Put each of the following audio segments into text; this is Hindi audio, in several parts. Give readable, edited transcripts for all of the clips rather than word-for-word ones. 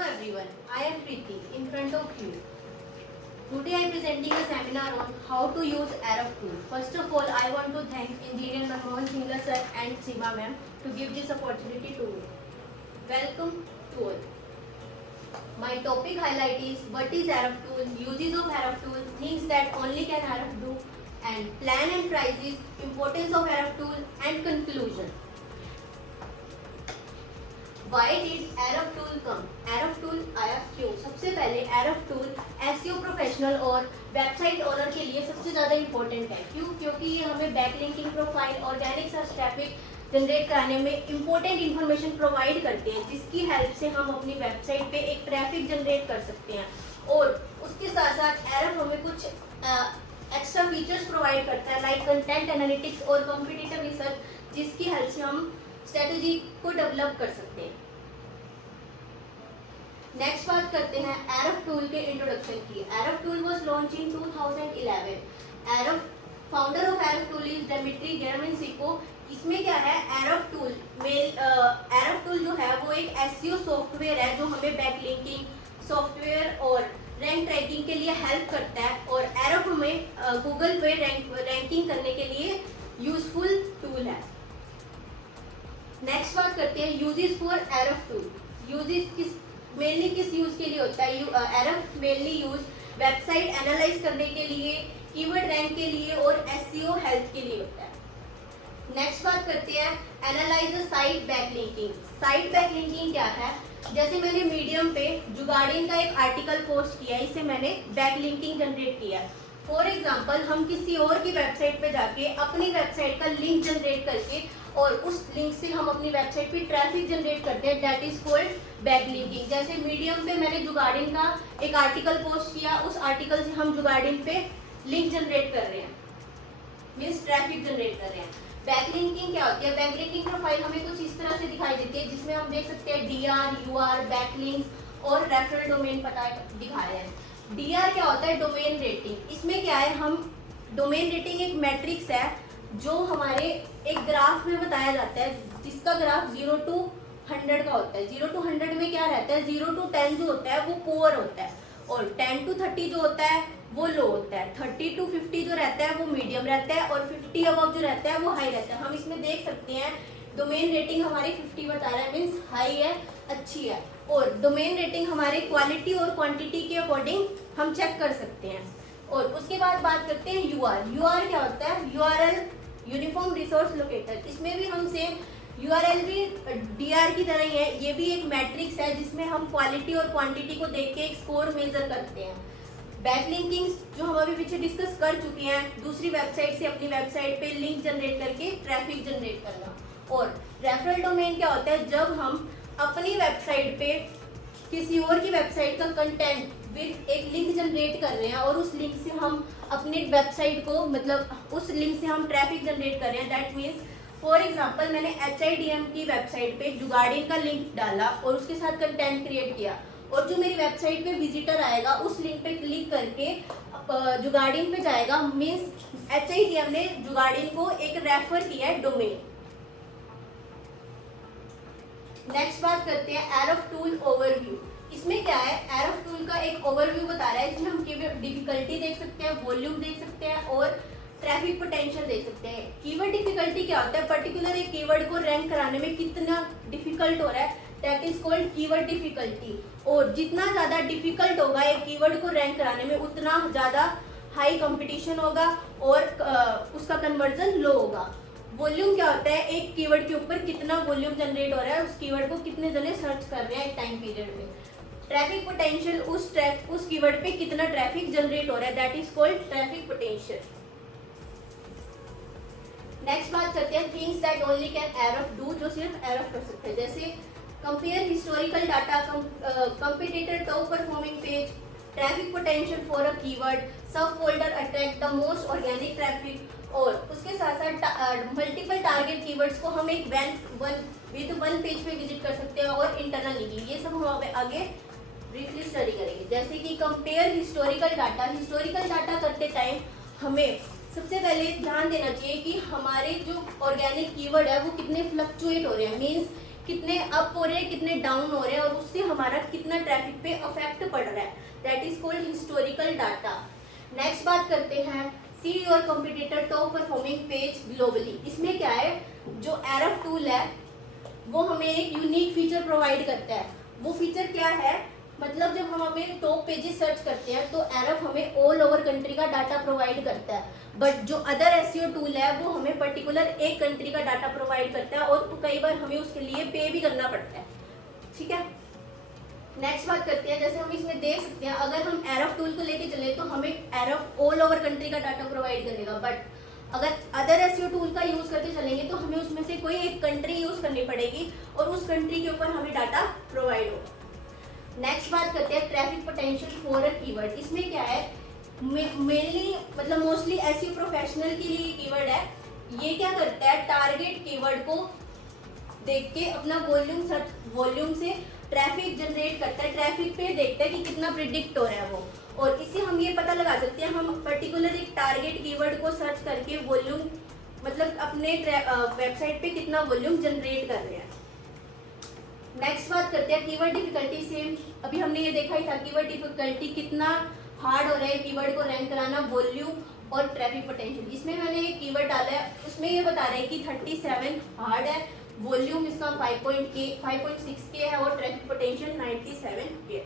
Hello everyone, I am Preeti in front of you. Today I am presenting a seminar on how to use Arrow tool. First of all, I want to thank Engineer Manmohan Singla sir and Seema ma'am to give this opportunity to me. Welcome to all. My topic highlight is what is Arrow tool, uses of Arrow tool, things that only can Arrow do, and plan and prices, importance of Arrow tool, and conclusion. Why did Arrow tool come? Arrow tool आया क्यों? सबसे पहले Arrow tool SEO प्रोफेशनल और वेबसाइट ओनर के लिए सबसे ज़्यादा इम्पोर्टेंट है। क्यों? क्योंकि ये हमें backlinking profile, organic search traffic generate कराने में इम्पोर्टेंट इन्फॉर्मेशन प्रोवाइड करते हैं, जिसकी हेल्प से हम अपनी वेबसाइट पे एक ट्रैफिक जनरेट कर सकते हैं। और उसके साथ साथ Arrow हमें कुछ एक्स्ट्रा फीचर्स प्रोवाइड करता है, लाइक कंटेंट एनालिटिक्स और कॉम्पिटिटिव रिसर्च, जिसकी हेल्प से हम स्ट्रेटजी को डेवलप कर सकते हैं। नेक्स्ट बात करते हैं Arrow टूल के इंट्रोडक्शन की। Arrow tool was launch in 2011। Arrow founder of Arrow tool is Dmitry गेरामेंसिको। इसमें क्या है, Arrow टूल जो है वो एक एसईओ सॉफ्टवेयर है जो हमें बैकलिंकिंग सॉफ्टवेयर और रैंक ट्रैकिंग के लिए हेल्प करता है, और Arrow हमें गूगल पे रैंकिंग करने के लिए यूजफुल टूल है। नेक्स्ट बात करते हैं uses for Arrow tool. Uses mainly किस यूज के लिए होता है? Arrow mainly use website analyse करने के लिए, कीवर्ड रैंक के लिए और एसईओ हेल्प के लिए होता है। नेक्स्ट बात करते हैं analyse site backlinking. Site backlinking क्या है? जैसे मैंने मीडियम पे जुगाड़ियन का एक आर्टिकल पोस्ट किया, इससे मैंने बैकलिंकिंग जनरेट किया। फॉर एग्जाम्पल, हम किसी और की वेबसाइट पे जाके अपनी वेबसाइट का लिंक जनरेट करके और उस लिंक से हम अपनी वेबसाइट पे ट्रैफिक जनरेट करते हैं, दैट इज कॉल्ड बैकलिंकिंग। जैसे मीडियम पे मैंने जुगाड़ियन का एक आर्टिकल पोस्ट किया, उस आर्टिकल से हम जुगाड़ियन पे लिंक जनरेट कर रहे हैं, मीन्स ट्रैफिक जनरेट कर रहे हैं। बैकलिंकिंग क्या होती है? बैकलिंकिंग प्रोफाइल हमें कुछ इस तरह से दिखाई देती है, जिसमें हम देख सकते हैं डीआर, यूआर, बैकलिंक्स और रेफरल डोमेन पता दिखाया है। डीआर क्या होता है? Domain rating. इसमें क्या है, हम डोमेन रेटिंग एक मैट्रिक्स है जो हमारे एक ग्राफ में बताया जाता है, जिसका ग्राफ 0 to 100 का होता है। 0 to 100 में क्या रहता है? 0 to 10 जो होता है वो पुअर होता है, और 10 to 30 जो होता है वो लो होता है, 30 to 50 जो रहता है वो मीडियम रहता है, और 50 अबव जो रहता है वो हाई रहता है। हम इसमें देख सकते हैं डोमेन रेटिंग हमारी 50 बता रहा है, मीन्स हाई है, अच्छी है। और डोमेन रेटिंग हमारे क्वालिटी और क्वांटिटी के अकॉर्डिंग हम चेक कर सकते हैं। और उसके बाद बात करते हैं यूआर। यूआर क्या होता है? URL uniform resource locator. इसमें भी हम सेम यूआरएल भी डीआर की तरह ही है, ये भी एक मैट्रिक्स है जिसमें हम क्वालिटी और क्वांटिटी को देख के एक स्कोर मेजर करते हैं। बैकलिंकिंग जो हम अभी पीछे डिस्कस कर चुके हैं, दूसरी वेबसाइट से अपनी वेबसाइट पे लिंक जनरेट करके ट्रैफिक जनरेट करना। और रेफरल डोमेन क्या होता है? जब हम अपनी वेबसाइट पे किसी और की वेबसाइट का कंटेंट विद एक लिंक जनरेट कर रहे हैं और उस लिंक से हम अपनी वेबसाइट को, मतलब उस लिंक से हम ट्रैफिक जनरेट कर रहे हैं, दैट मीन्स फॉर एग्जांपल मैंने HIDM की वेबसाइट पे जुगाड़ियन का लिंक डाला और उसके साथ कंटेंट क्रिएट किया, और जो मेरी वेबसाइट पे विजिटर आएगा उस लिंक पे क्लिक करके जुगाड़ियन पे जाएगा, मीन्स HIDM ने जुगाड़ियन को एक रेफर किया है डोमेन। नेक्स्ट बात करते हैं Arrow टूल ओवरव्यू। इसमें क्या है? Arrow टूल का एक ओवरव्यू बता रहा है, इसमें हम डिफिकल्टी देख सकते हैं, वॉल्यूम देख सकते हैं और ट्रैफिक पोटेंशियल देख सकते हैं। कीवर्ड डिफिकल्टी क्या होता है? पर्टिकुलर एक कीवर्ड को रैंक कराने में कितना डिफिकल्ट हो रहा है, that is called keyword difficulty. और जितना ज़्यादा डिफिकल्ट होगा एक कीवर्ड को रैंक कराने में, उतना ज़्यादा हाई कंपटीशन होगा और उसका कन्वर्जन लो होगा। वॉल्यूम क्या होता है? एक कीवर्ड के ऊपर कितना वॉल्यूम जनरेट हो रहा है, उस कीवर्ड को कितने जने सर्च कर रहे हैं एक टाइम पीरियड में। ट्रैफिक पोटेंशियल, उस कीवर्ड पे कितना ट्रैफिक जनरेट हो रहा है, that is called traffic potential. Next बात करते हैं things that only can Arrow do, जो सिर्फ Arrow कर सकते हैं। जैसे compare historical data, competitor top performing page, traffic potential for a keyword, subfolder attract the most organic traffic, और उसके साथ साथ मल्टीपल टारगेट कीवर्ड्स को हम एक वन पेज पे विजिट कर सकते हैं और इंटरनल लिंकिंग, ये सब हम आगे ब्रीफली स्टडी करेंगे। जैसे कि compare historical data. Historical data करते टाइम हमें सबसे पहले ध्यान देना चाहिए कि हमारे जो ऑर्गेनिक कीवर्ड है वो कितने फ्लक्चुएट हो रहे हैं, मीन्स कितने अप हो रहे हैं, कितने डाउन हो रहे हैं और उससे हमारा कितना ट्रैफिक पे इफेक्ट पड़ रहा है, that is called historical data. Next बात करते हैं see your competitor top performing page globally. इसमें क्या है, जो एरफ टूल है वो हमें एक यूनिक फीचर प्रोवाइड करता है। वो फीचर क्या है, मतलब जब हम हमें टॉप पेजेस सर्च करते हैं तो एरफ हमें ऑल ओवर कंट्री का डाटा प्रोवाइड करता है, बट जो अदर एसईओ टूल है वो हमें पर्टिकुलर एक कंट्री का डाटा प्रोवाइड करता है और कई बार हमें उसके लिए पे भी करना पड़ता है। ठीक है, नेक्स्ट बात करते हैं, जैसे हम इसमें देख सकते हैं अगर हम एरफ टूल को लेके चले तो हमें एरफ ऑल ओवर कंट्री का डाटा प्रोवाइड करेगा, बट अगर अदर एसईओ टूल का यूज करते चलेंगे तो हमें उसमें से कोई एक कंट्री यूज करनी पड़ेगी और उस कंट्री के ऊपर हमें डाटा प्रोवाइड होगा। नेक्स्ट बात करते हैं traffic potential for a keyword. इसमें क्या है, मेनली मतलब मोस्टली एसईओ प्रोफेशनल के लिए कीवर्ड है। ये क्या करता है, टारगेट कीवर्ड को देख के अपना वॉल्यूम से ट्रैफिक जनरेट करता है, ट्रैफिक पे देखता है कि कितना प्रिडिक्ट हो रहा है वो, और इससे हम ये पता लगा सकते हैं हम पर्टिकुलर एक टारगेट कीवर्ड को सर्च करके वॉल्यूम मतलब अपने वेबसाइट पे कितना वॉल्यूम जनरेट कर रहे हैं। नेक्स्ट बात करते हैं कीवर्ड डिफिकल्टी। सेम अभी हमने ये देखा ही था, कीवर्ड डिफिकल्टी कितना हार्ड हो रहा है कीवर्ड को रैंक कराना, वॉल्यूम और ट्रैफिक पोटेंशियल। इसमें मैंने एक कीवर्ड डाला है, उसमें ये बता रहा है कि 37 हार्ड है, वॉल्यूम इसका 5.6K है और ट्रैफिक पोटेंशियल 97K।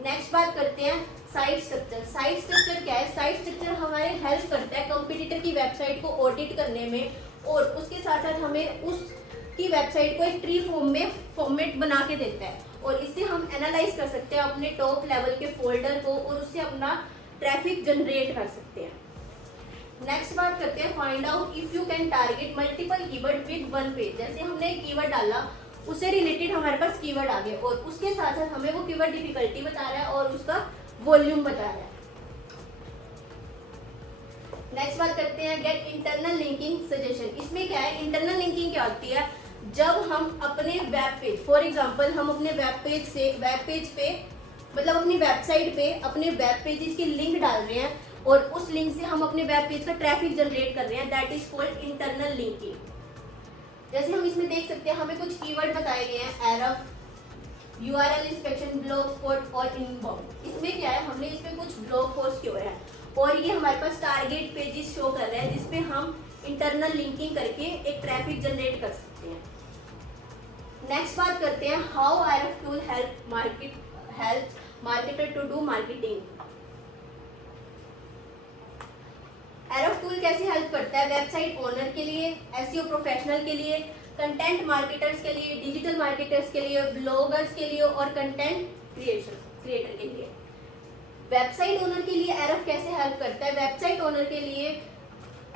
नेक्स्ट बात करते हैं साइट स्ट्रक्चर। साइट स्ट्रक्चर क्या है, साइट स्ट्रक्चर हमारे हेल्प करता है कंपटीटर की वेबसाइट को ऑडिट करने में, और उसके साथ साथ हमें उसकी वेबसाइट को एक ट्री फॉर्म में फॉर्मेट बना के देता है, और इससे हम एनालाइज कर सकते हैं अपने टॉप लेवल के फोल्डर को और उससे अपना ट्रैफिक जनरेट कर सकते हैं। नेक्स्ट बात करते हैं find out if you can target multiple keyword with one page. जैसे हमने एक कीवर्ड डाला, उससे रिलेटेड हमारे पास कीवर्ड आ गए और उसके साथ साथ हमें वो कीवर्ड डिफिकल्टी बता रहा है और उसका वॉल्यूम बता रहा है। नेक्स्ट बात करते हैं गेट इंटरनल लिंकिंग सजेशन। इसमें क्या है, इंटरनल लिंकिंग क्या होती है, जब हम अपने वेब पेज, फॉर एग्जांपल हम अपने वेब पेज पे मतलब अपनी वेबसाइट पे अपने वेब पेजेस की लिंक डाल रहे हैं और उस लिंक से हम अपने वेब पेज का ट्रैफिक जनरेट कर रहे हैं, that is called internal linking. जैसे हम इसमें देख सकते हैं हमें कुछ कीवर्ड बताए गए हैं, एरफ, यूआरएल इंस्पेक्शन, ब्लॉग स्पॉट और इनबाउंड। इसमें क्या है, हमने इसमें कुछ ब्लॉग पोस्ट किए हुए हैं और ये हमारे पास टारगेट पेजेस शो कर रहे हैं जिसपे हम इंटरनल लिंकिंग करके एक ट्रैफिक जनरेट कर सकते हैं। नेक्स्ट बात करते हैं how Ahrefs tool help marketer to do marketing. Ahrefs tool कैसे हेल्प करता है वेबसाइट ओनर के लिए, एसईओ प्रोफेशनल के लिए, कंटेंट मार्केटर्स के लिए, डिजिटल मार्केटर्स के लिए, ब्लॉगर्स के लिए और कंटेंट क्रिएटर के लिए। वेबसाइट ओनर के लिए एरफ कैसे हेल्प करता है, वेबसाइट ओनर के लिए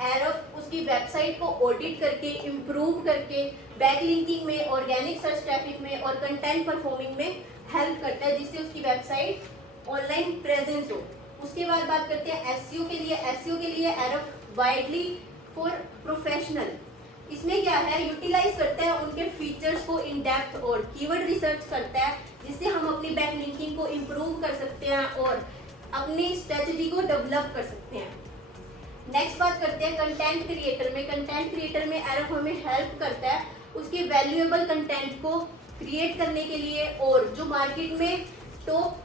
एरफ उसकी वेबसाइट को ऑडिट करके, इम्प्रूव करके, बैकलिंकिंग में, ऑर्गेनिक सर्च ट्रैफिक में और कंटेंट परफॉर्मिंग में हेल्प करता है जिससे उसकी वेबसाइट ऑनलाइन प्रेजेंस हो। उसके बाद बात करते हैं एसईओ के लिए। एसईओ के लिए एरफ वाइडली फॉर प्रोफेशनल। इसमें क्या है, यूटिलाइज करता है उनके फीचर्स को इन डेप्थ और कीवर्ड रिसर्च करता है जिससे हम अपनी बैकलिंकिंग को इम्प्रूव कर सकते हैं और अपनी स्ट्रेटजी को डेवलप कर सकते हैं। नेक्स्ट बात करते हैं कंटेंट क्रिएटर में। कंटेंट क्रिएटर में एरफ हमें हेल्प करता है उसके वैल्यूएबल कंटेंट को क्रिएट करने के लिए, और जो मार्केट में टॉप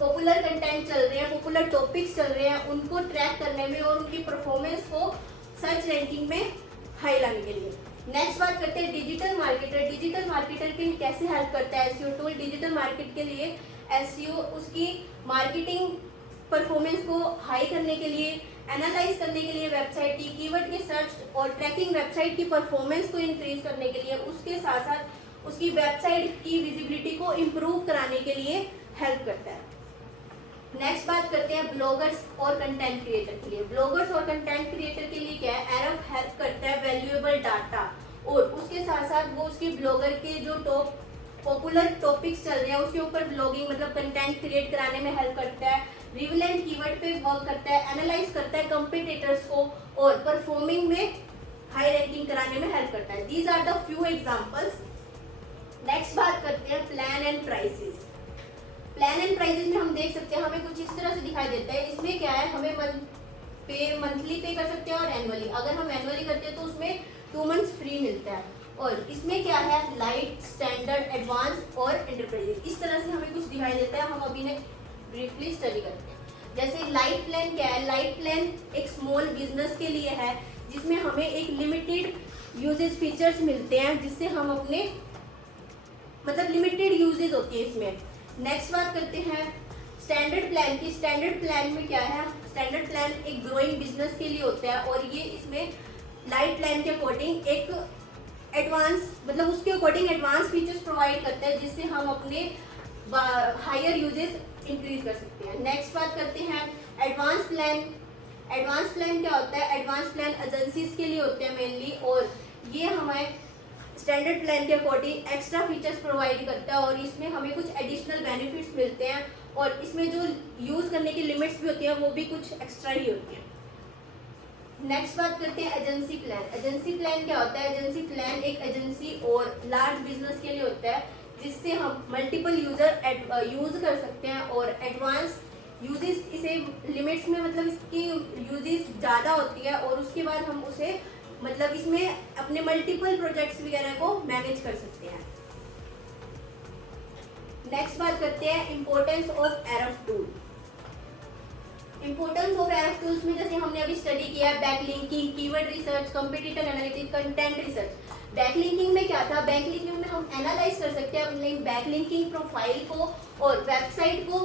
पॉपुलर कंटेंट चल रहे हैं, पॉपुलर टॉपिक्स चल रहे हैं, उनको ट्रैक करने में और उनकी परफॉर्मेंस को सर्च रैंकिंग में हाई लाने के लिए। नेक्स्ट बात करते हैं डिजिटल मार्केटर। डिजिटल मार्केटर के लिए कैसे हेल्प करता है एसईओ टूल। डिजिटल मार्केट के लिए एसईओ उसकी मार्केटिंग परफॉर्मेंस को हाई करने के लिए, एनालाइज करने के लिए वेबसाइट की, कीवर्ड के सर्च और ट्रैकिंग वेबसाइट की परफॉर्मेंस को इंक्रीज करने के लिए, उसके साथ साथ उसकी वेबसाइट की विजिबिलिटी को इम्प्रूव कराने के लिए हेल्प करता है। नेक्स्ट बात करते हैं ब्लॉगर्स और कंटेंट क्रिएटर के लिए। ब्लॉगर्स और कंटेंट क्रिएटर के लिए क्या है, एरफ हेल्प करता है वैल्यूएबल डाटा, और उसके साथ साथ वो उसकी ब्लॉगर के जो टॉप पॉपुलर टॉपिक्स चल रहे हैं उसके ऊपर ब्लॉगिंग मतलब कंटेंट क्रिएट कराने में हेल्प करता है, रिलेवेंट कीवर्ड पे वर्क करता है, एनालाइज करता है कंपटीटर्स को और परफॉर्मिंग में हाई रैंकिंग कराने में हेल्प करता है। These are the few examples. Next बात करते हैं plan and prices. Plan and prices में हम देख सकते हैं हमें कुछ इस तरह से दिखाई देता है। इसमें क्या है, हमें मंथली पे कर सकते हैं और एनुअली। अगर हम एनुअली करते हैं तो उसमें 2 मंथ्स फ्री मिलता है, और इसमें क्या है, लाइट, स्टैंडर्ड, एडवांस और एंटरप्राइज। इस तरह से हमें कुछ दिखाई देता है, हम अभी ने ब्रीफली स्टडी करते हैं। जैसे लाइट प्लान क्या है, लाइट प्लान एक स्मॉल बिजनेस के लिए है जिसमें हमें एक लिमिटेड यूजेज फीचर्स मिलते हैं, जिससे हम अपने मतलब लिमिटेड यूजेज होती है इसमें। नेक्स्ट बात करते हैं स्टैंडर्ड प्लान की। स्टैंडर्ड प्लान में क्या है, स्टैंडर्ड प्लान एक ग्रोइंग बिजनेस के लिए होता है और ये इसमें लाइट प्लान के अकॉर्डिंग एक एडवांस मतलब उसके अकॉर्डिंग एडवांस फीचर्स प्रोवाइड करता है, जिससे हम अपने हायर यूजेस इंक्रीज कर सकते हैं। नेक्स्ट बात करते हैं एडवांस प्लान। एडवांस प्लान क्या होता है, एडवांस प्लान एजेंसीज के लिए होते हैं मेनली, और ये हमें स्टैंडर्ड प्लान के अकॉर्डिंग एक्स्ट्रा फीचर्स प्रोवाइड करता है और इसमें हमें कुछ एडिशनल बेनिफिट्स मिलते हैं और इसमें जो यूज़ करने की लिमिट्स भी होती हैं वो भी कुछ एक्स्ट्रा ही होती हैं। नेक्स्ट बात करते हैं एजेंसी प्लान। एजेंसी प्लान क्या होता है, एजेंसी प्लान एक एजेंसी और लार्ज बिजनेस के लिए होता है, जिससे हम मल्टीपल यूजर यूज़ कर सकते हैं और एडवांस यूजेस इसे लिमिट्स में मतलब इसकी यूजेस ज़्यादा होती है और उसके बाद हम उसे मतलब इसमें अपने मल्टीपल प्रोजेक्ट्स वगैरह को मैनेज कर सकते हैं। नेक्स्ट बात करते हैं importance of Ahrefs tool. Importance of Ahrefs tools में जैसे हमने अभी स्टडी किया है backlinking, keyword research, competitor analytics, content research. Backlinking में क्या था, बैकलिंकिंग में हम एनालाइज कर सकते हैं अपने बैकलिंकिंग प्रोफाइल को और वेबसाइट को,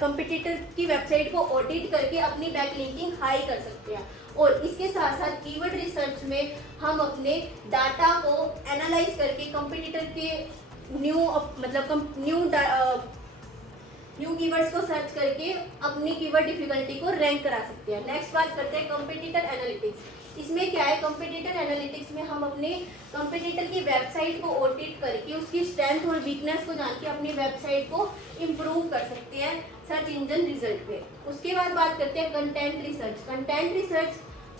कंपटीटर की वेबसाइट को ऑडिट करके अपनी बैकलिंकिंग हाई कर सकते हैं। और इसके साथ साथ कीवर्ड रिसर्च में हम अपने डाटा को एनालाइज करके कंपटीटर के न्यू कीवर्ड्स को सर्च करके अपनी कीवर्ड डिफिकल्टी को रैंक करा सकते हैं। नेक्स्ट बात करते हैं कंपटीटर एनालिटिक्स। इसमें क्या है, कंपटीटर एनालिटिक्स में हम अपने कंपटीटर की वेबसाइट को ऑडिट करके उसकी स्ट्रेंथ और वीकनेस को जान के अपनी वेबसाइट को इम्प्रूव कर सकते हैं सर्च इंजन रिजल्ट पे। उसके बाद बात करते हैं कंटेंट रिसर्च। कंटेंट रिसर्च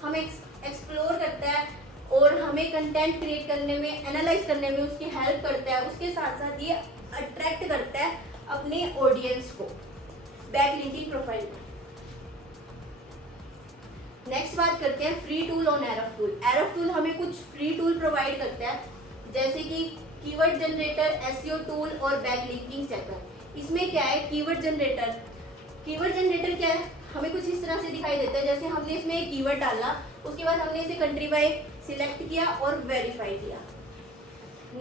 हमें एक्सप्लोर करता है और हमें कंटेंट क्रिएट करने में, एनालाइज करने में उसकी हेल्प करता है। उसके साथ साथ ये अट्रैक्ट करता है अपने ऑडियंस को बैकलिंकिंग प्रोफाइल में। नेक्स्ट बात करते हैं free tool on Ahrefs tool. Ahrefs tool हमें कुछ फ्री टूल प्रोवाइड करता है, जैसे कि कीवर्ड जनरेटर, एसईओ टूल और बैकलिंकिंग चेकर। इसमें क्या है, कीवर्ड जनरेटर क्या है, हमें कुछ इस तरह से दिखाई देता है। जैसे हमने इसमें एक कीवर्ड डाला, उसके बाद हमने इसे कंट्री बाय सिलेक्ट किया और वेरीफाई किया।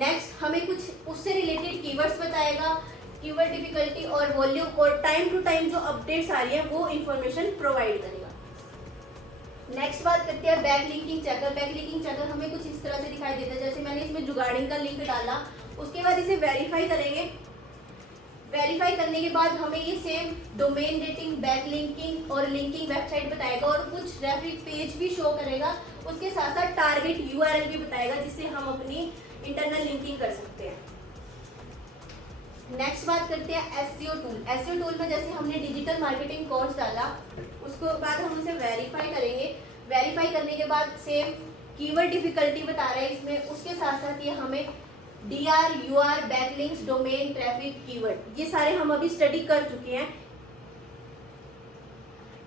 नेक्स्ट हमें कुछ उससे रिलेटेड कीवर्ड्स बताएगा, कीवर्ड डिफिकल्टी और वॉल्यूम और टाइम टू टाइम जो अपडेट्स आ रही है वो इन्फॉर्मेशन प्रोवाइड करेगा। नेक्स्ट बात करते हैं बैकलिंकिंग चेकर। बैकलिंकिंग चेकर हमें कुछ इस तरह से दिखाई देता है, जैसे मैंने इसमें जुगाड़िंग का लिंक डाला, उसके बाद इसे वेरीफाई करेंगे। वेरीफाई करने के बाद हमें ये सेम डोमेन रेटिंग, बैकलिंकिंग और लिंकिंग वेबसाइट बताएगा और कुछ रेफरेंस पेज भी शो करेगा। उसके साथ साथ टारगेट यूआरएल भी बताएगा, जिससे हम अपनी इंटरनल लिंकिंग कर सकते हैं। नेक्स्ट बात करते हैं एसईओ टूल। एसईओ टूल में जैसे हमने डिजिटल मार्केटिंग कोर्स डाला, उसको बाद हम उसे वेरीफाई करेंगे। वेरीफाई करने के बाद सेम कीवर्ड डिफिकल्टी बता रहे हैं इसमें, उसके साथ साथ ये हमें DR, UR, backlinks, domain, traffic, keyword, ये सारे हम अभी स्टडी कर चुके हैं।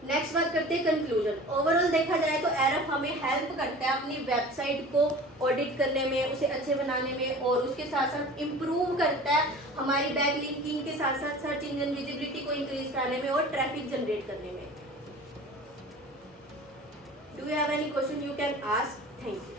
नेक्स्ट बात करते हैं कंक्लूजन। ओवरऑल देखा जाए तो एरफ हमें हेल्प करता है अपनी वेबसाइट को ऑडिट करने में, उसे अच्छे बनाने में, और उसके साथ साथ इम्प्रूव करता है हमारी बैकलिंकिंग के साथ साथ सर्च इंजन विजिबिलिटी को इंक्रीज कराने में और ट्रैफिक जनरेट करने में। Do you have any question you can ask? Thank you.